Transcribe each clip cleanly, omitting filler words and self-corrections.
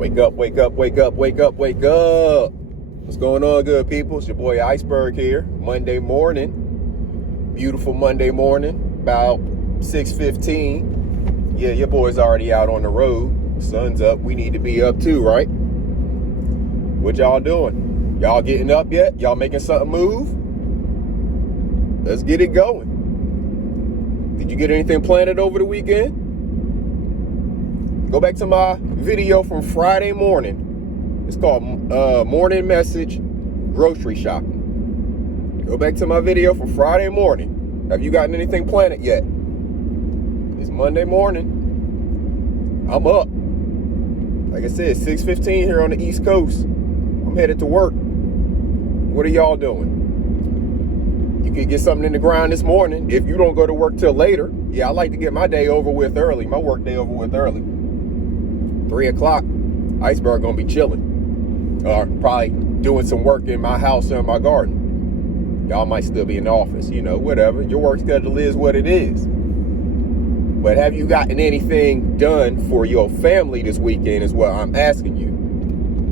Wake up, wake up, wake up, wake up, wake up. What's going on, good people? It's your boy Iceberg here. Monday morning. Beautiful Monday morning. About 6:15. Yeah, your boy's already out on the road. Sun's up. We need to be up too, right? What y'all doing? Y'all getting up yet? Y'all making something move? Let's get it going. Did you get anything planted over the weekend? Go back to my video from Friday morning. It's called Morning Message Grocery Shopping. Go back to my video from Friday morning. Have you gotten anything planted yet? It's Monday morning. I'm up. Like I said, 6:15 here on the East Coast. I'm headed to work. What are y'all doing? You could get something in the ground this morning if you don't go to work till later. Yeah, I like to get my day over with early, my work day over with early. 3 o'clock, Iceberg gonna be chilling. Or probably doing some work in my house or in my garden. Y'all might still be in the office, whatever. Your work schedule is what it is. But have you gotten anything done for your family this weekend is what I'm asking you.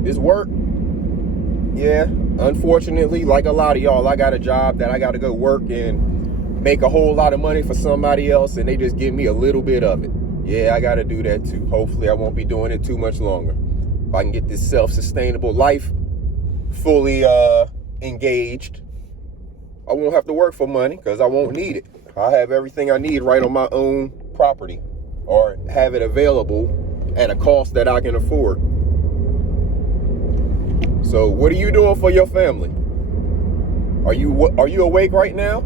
This work, yeah, unfortunately, like a lot of y'all, I got a job that I gotta go work and make a whole lot of money for somebody else, and they just give me a little bit of it. Yeah, I gotta do that too. Hopefully I won't be doing it too much longer. If I can get this self-sustainable life fully engaged, I won't have to work for money because I won't need it. I have everything I need right on my own property, or have it available at a cost that I can afford. So what are you doing for your family? Are you awake right now?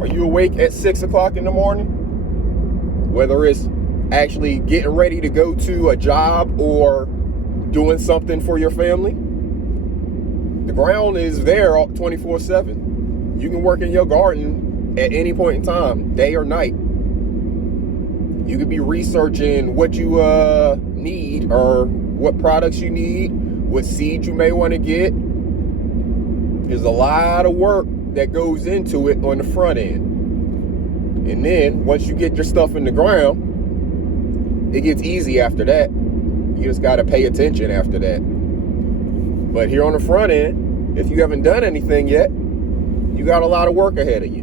Are you awake at 6 o'clock in the morning? Whether it's actually getting ready to go to a job or doing something for your family, the ground is there 24/7. You can work in your garden at any point in time, day or night. You could be researching what you need, or what products you need, what seeds you may want to get. There's a lot of work that goes into it on the front end. And then once you get your stuff in the ground, it gets easy after that. You just got to pay attention after that. But here on the front end, if you haven't done anything yet, you got a lot of work ahead of you.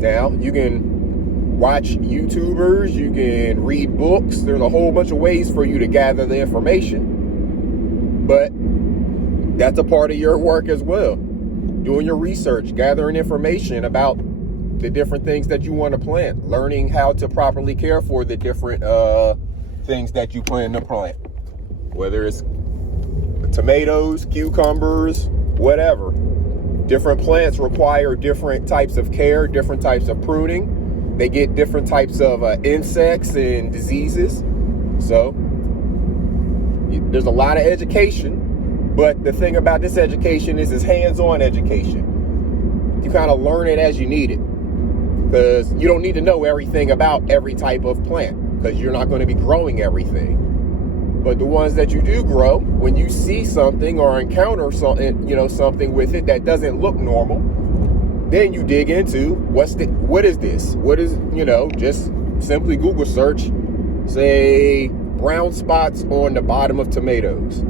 Now, you can watch YouTubers, you can read books. There's a whole bunch of ways for you to gather the information. But that's a part of your work as well. Doing your research, gathering information about the different things that you want to plant, learning how to properly care for the different things that you plan to plant, whether it's tomatoes, cucumbers, whatever. Different plants require different types of care, different types of pruning. They get different types of insects and diseases. So there's a lot of education, but the thing about this education is it's hands-on education. You kind of learn it as you need it. Because you don't need to know everything about every type of plant, because you're not going to be growing everything. But the ones that you do grow, when you see something or encounter something, something with it that doesn't look normal, then you dig into what is this? What is, just simply Google search, say brown spots on the bottom of tomatoes.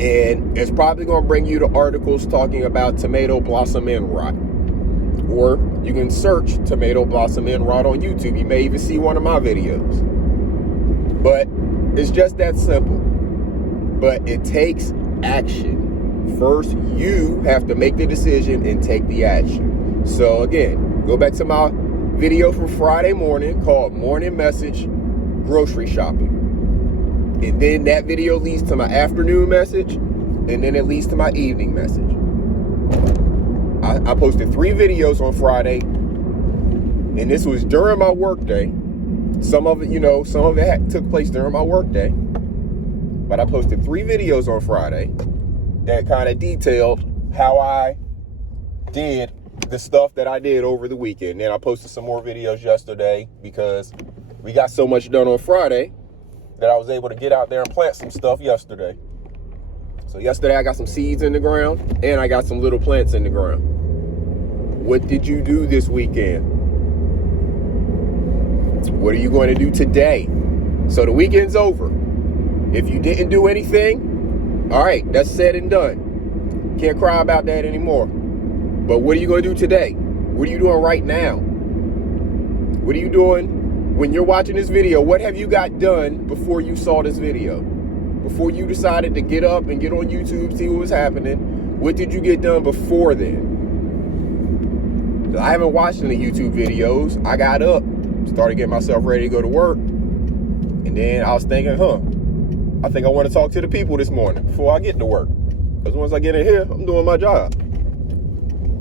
And it's probably going to bring you to articles talking about tomato blossom end rot. Or you can search tomato blossom end rot on YouTube. You may even see one of my videos. But it's just that simple. But it takes action. First, you have to make the decision and take the action. So again, go back to my video from Friday morning called Morning Message Grocery Shopping. And then that video leads to my afternoon message, and then it leads to my evening message. I posted 3 videos on Friday, and this was during my work day. Some of it took place during my work day. But I posted 3 videos on Friday that kind of detailed how I did the stuff that I did over the weekend. Then I posted some more videos yesterday because we got so much done on Friday that I was able to get out there and plant some stuff yesterday. So yesterday I got some seeds in the ground, and I got some little plants in the ground. What did you do this weekend? What are you going to do today? So the weekend's over. If you didn't do anything, all right, that's said and done. Can't cry about that anymore. But what are you going to do today? What are you doing right now? What are you doing when you're watching this video? What have you got done before you saw this video? Before you decided to get up and get on YouTube, see what was happening? What did you get done before then? I haven't watched any YouTube videos. I got up, started getting myself ready to go to work. And then I was thinking, I think I want to talk to the people this morning before I get to work. Because once I get in here, I'm doing my job.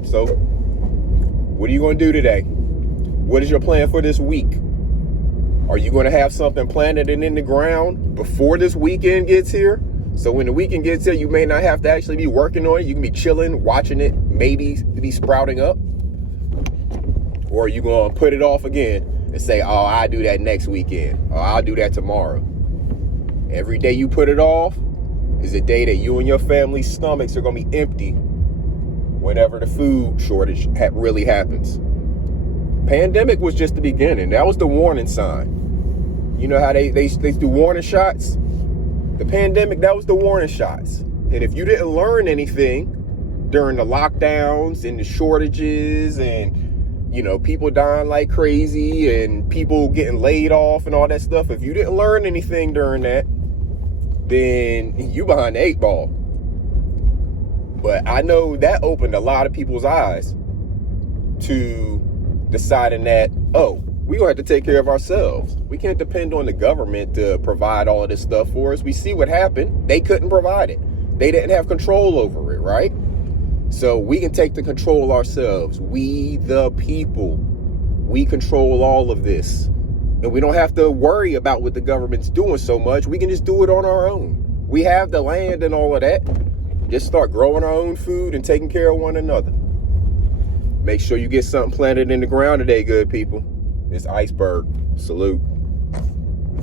So, what are you going to do today? What is your plan for this week? Are you going to have something planted and in the ground before this weekend gets here? So when the weekend gets here, you may not have to actually be working on it. You can be chilling, watching it, maybe be sprouting up. Or are you going to put it off again and say, oh, I'll do that next weekend. Or I'll do that tomorrow. Every day you put it off is a day that you and your family's stomachs are going to be empty whenever the food shortage really happens. Pandemic was just the beginning. That was the warning sign. You know how they do warning shots? The pandemic, that was the warning shots. And if you didn't learn anything during the lockdowns and the shortages and people dying like crazy and people getting laid off and all that stuff. If you didn't learn anything during that, then you behind the 8 ball. But I know that opened a lot of people's eyes to deciding that, we gonna have to take care of ourselves. We can't depend on the government to provide all of this stuff for us. We see what happened. They couldn't provide it. They didn't have control over it, right? So we can take the control ourselves. We, the people, we control all of this. And we don't have to worry about what the government's doing so much. We can just do it on our own. We have the land and all of that. Just start growing our own food and taking care of one another. Make sure you get something planted in the ground today, good people. It's Iceberg. Salute.